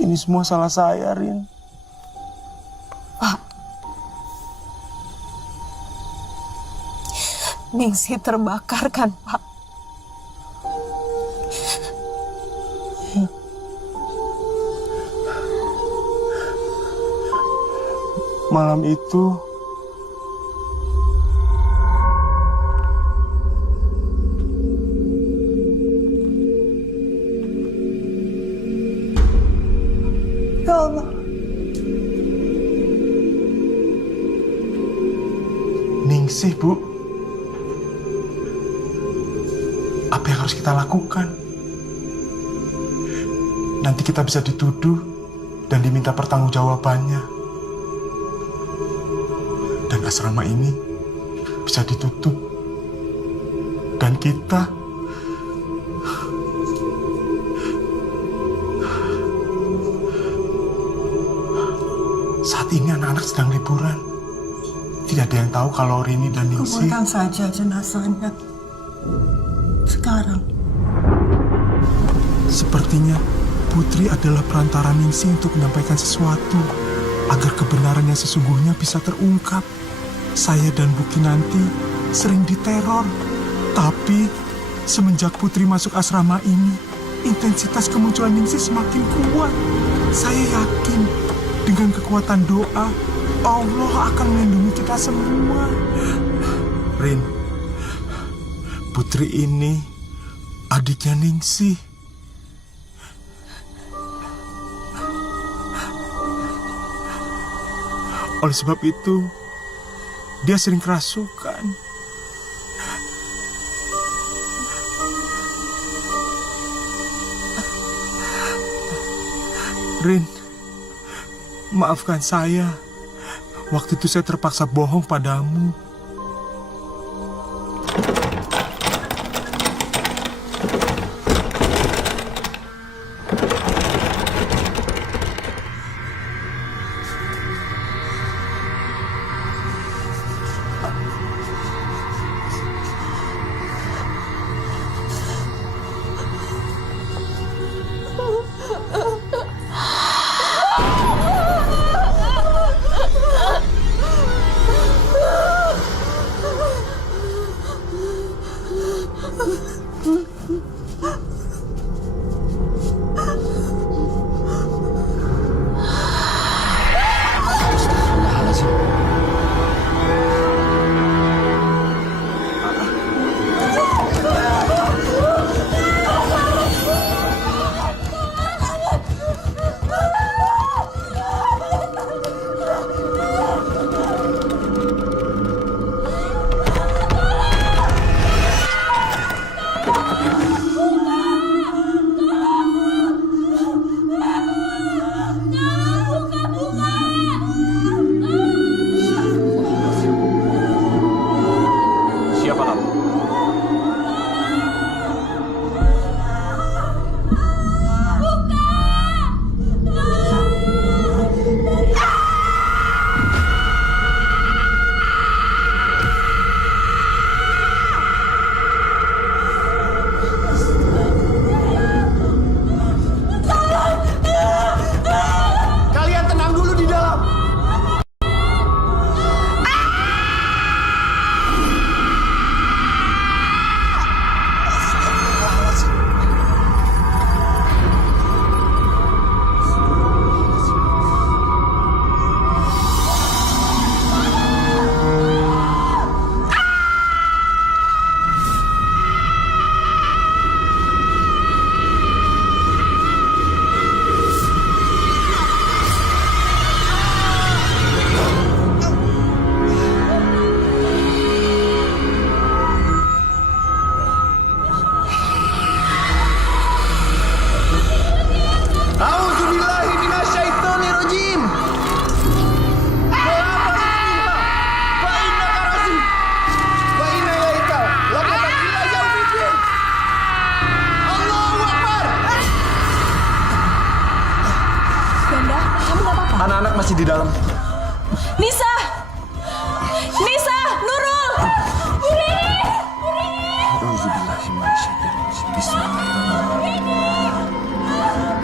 Ini semua salah saya, Rin. Pak, Ningsih terbakar kan, Pak? Malam itu ya Allah, Ningsih, Bu. Apa yang harus kita lakukan? Nanti kita bisa dituduh dan diminta pertanggungjawabannya. Dan asrama ini bisa ditutup. Dan kita saat ini anak-anak sedang liburan. Tidak ada yang tahu kalau Rini dan Ningsih. Kuburkan saja jenazahnya. Sekarang. Sepertinya Putri adalah perantara Ningsih untuk menyampaikan sesuatu agar kebenaran yang sesungguhnya bisa terungkap. Saya dan Buki nanti sering diteror. Tapi semenjak Putri masuk asrama ini, intensitas kemunculan Ningsih semakin kuat. Saya yakin dengan kekuatan doa, Allah akan melindungi kita semua. Rin, Putri ini adiknya Ningsih. Oleh sebab itu, dia sering kerasukan. Rin, maafkan saya. Waktu itu saya terpaksa bohong padamu. Anak-anak masih di dalam. Nisa! Nisa! Nurul! Alhamdulillah. Bismillahirrahmanirrahim.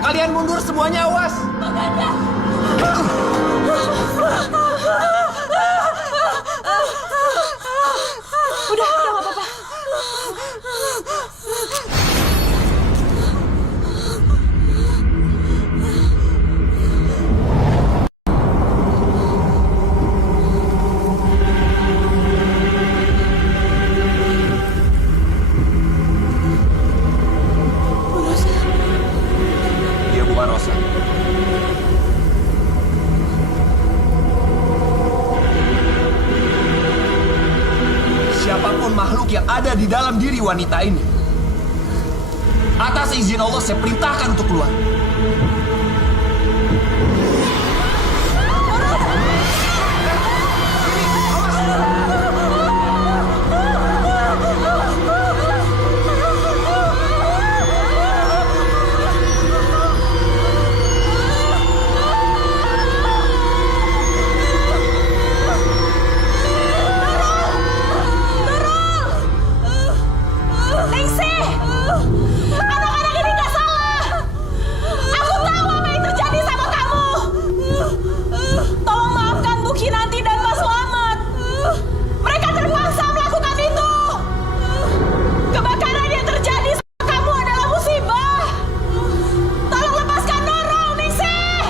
Kalian mundur semuanya, awas. Udah gak apa-apa. Dia bukan Rosa. Siapapun makhluk yang ada di dalam diri wanita ini, atas izin Allah saya perintahkan untuk keluar. Anak-anak ini gak salah. Aku tahu apa yang terjadi sama kamu. Tolong maafkan Bu Kinanti dan Mas Slamet. Mereka terpaksa melakukan itu. Kebakaran yang terjadi sama kamu adalah musibah. Tolong lepaskan Nurul, Ningsih.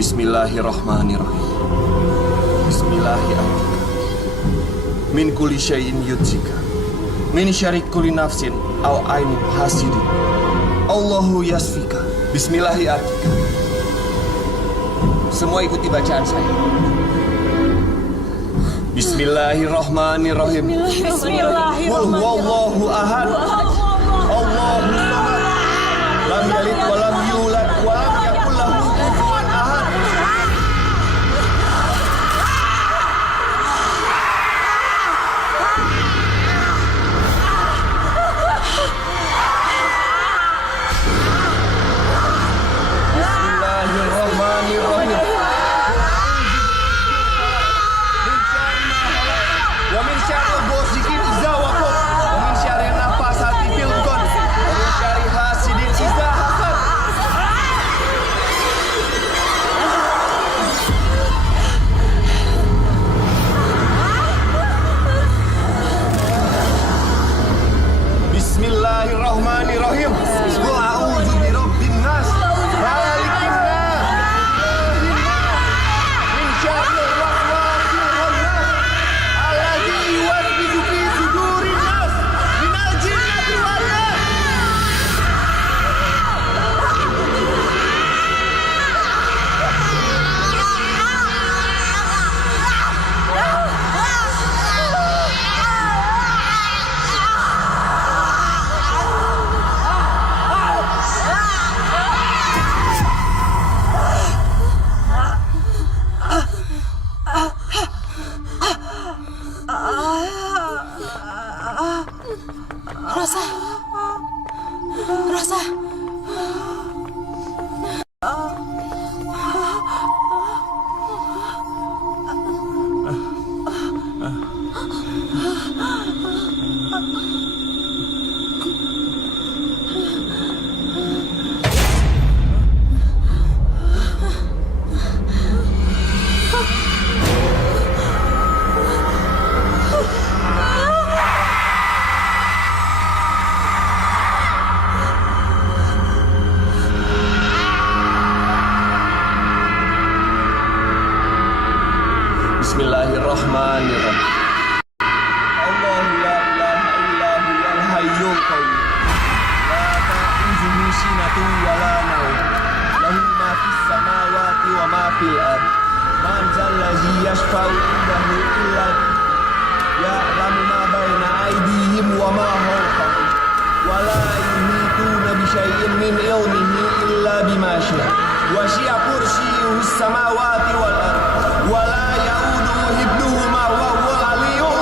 Bismillahirrahmanirrahim. Bismillahirrahmanirrahim. Min kulli syai'in yudzika. Min syarri kulli nafsin aw ainin hasidin. Allahu yasfika. Bismillahirrahmanirrahim. Semua ikuti bacaan saya. Bismillahirrahmanirrahim. Qul huwallahu ahad. Allahu samad. Lam yalid wa lam yulad wa lam yakul lahu kufuwan ahad. Bismillahirrahmanirrahim. Wa min syarril ghasiqin idza waqab. Wa min syarril nafasati fil 'uqad. Wa min syarri hasidin idza hasad. Bismillahirrahmanirrahim. Qul a'udzu birabbin nas, malikin nas, ilahin nas, min syarril waswasil khannas, alladzi yuwaswisu fi sudurin nas, minal jinnati wan nas. Rosa. Rosa. Bismillahirrahmanirrahim. Allahu la ilaha illa huwal hayyul qayyum. La ta'khudhuhu sinatun wa la nawm. Lahu ma fis samawati wa ma fil ard. Man zallazi yashfa'u indahu illa ya'lamu ma baina aydihim wa ma khalfahum. Wa la yuhituna bi syai'in min ilmihi illa bima syaa. Wa syi'a kursiyyuhus samawati wal ard. Wa la ya'uduhu hibduhuma wa huwal aliyyul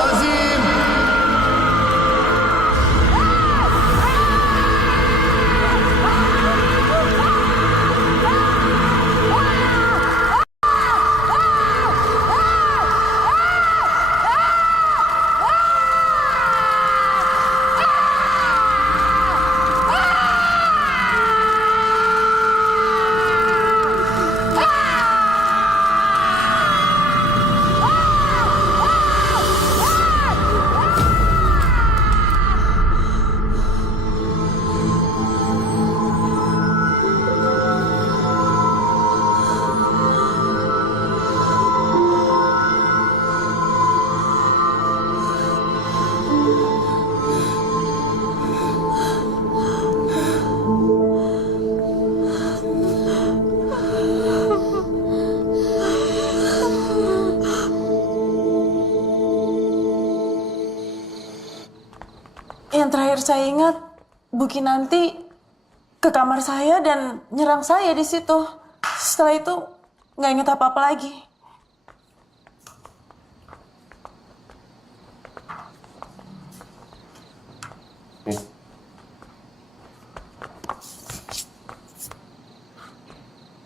Yang terakhir saya ingat, Bu Kinanti ke kamar saya dan nyerang saya di situ. Setelah itu nggak ingat apa-apa lagi.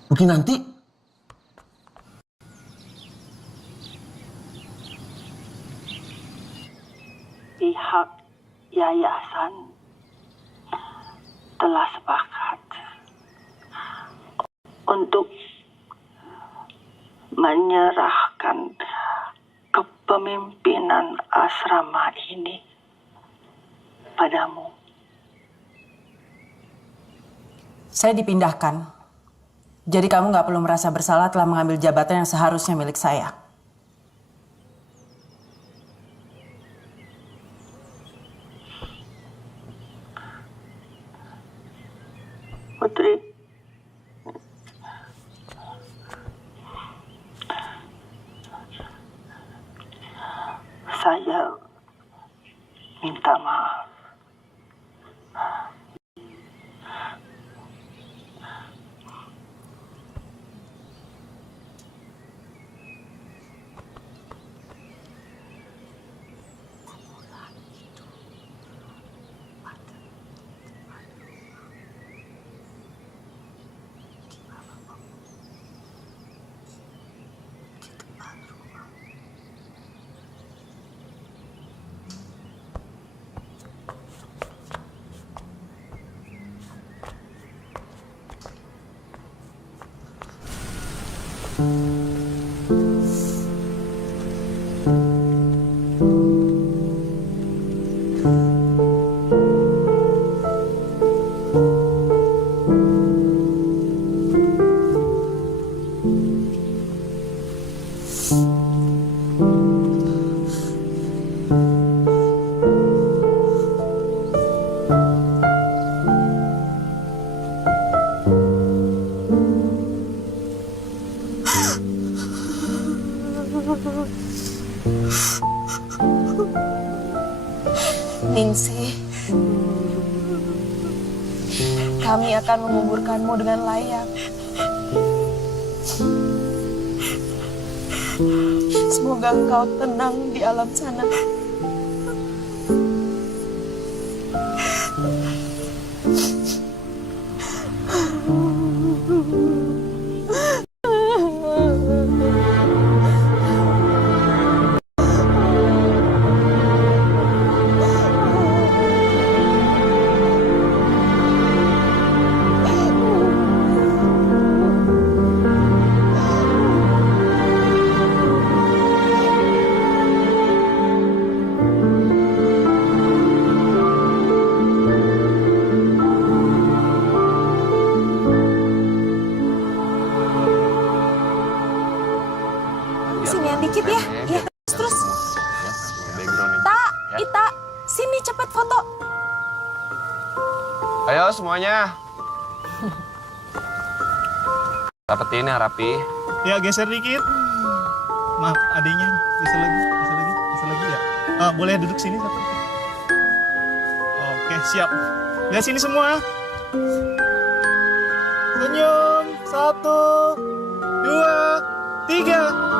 Bu Kinanti, Pihak yayasan telah sepakat untuk menyerahkan kepemimpinan asrama ini padamu. Saya dipindahkan. Jadi kamu nggak perlu merasa bersalah telah mengambil jabatan yang seharusnya milik saya. Putri, saya minta maaf. Ningsih, kami akan menguburkanmu dengan layak. Semoga engkau tenang di alam sana. Sinian dikit ya. Ya, terus. Ta, Ita, sini cepet foto. Ayo semuanya. Rapetin ya, rapi. Ya, geser dikit. Maaf, adanya. Bisa lagi ya. Boleh duduk sini satu. Oke, siap. Lihat sini semua. Senyum. 1, 2, 3.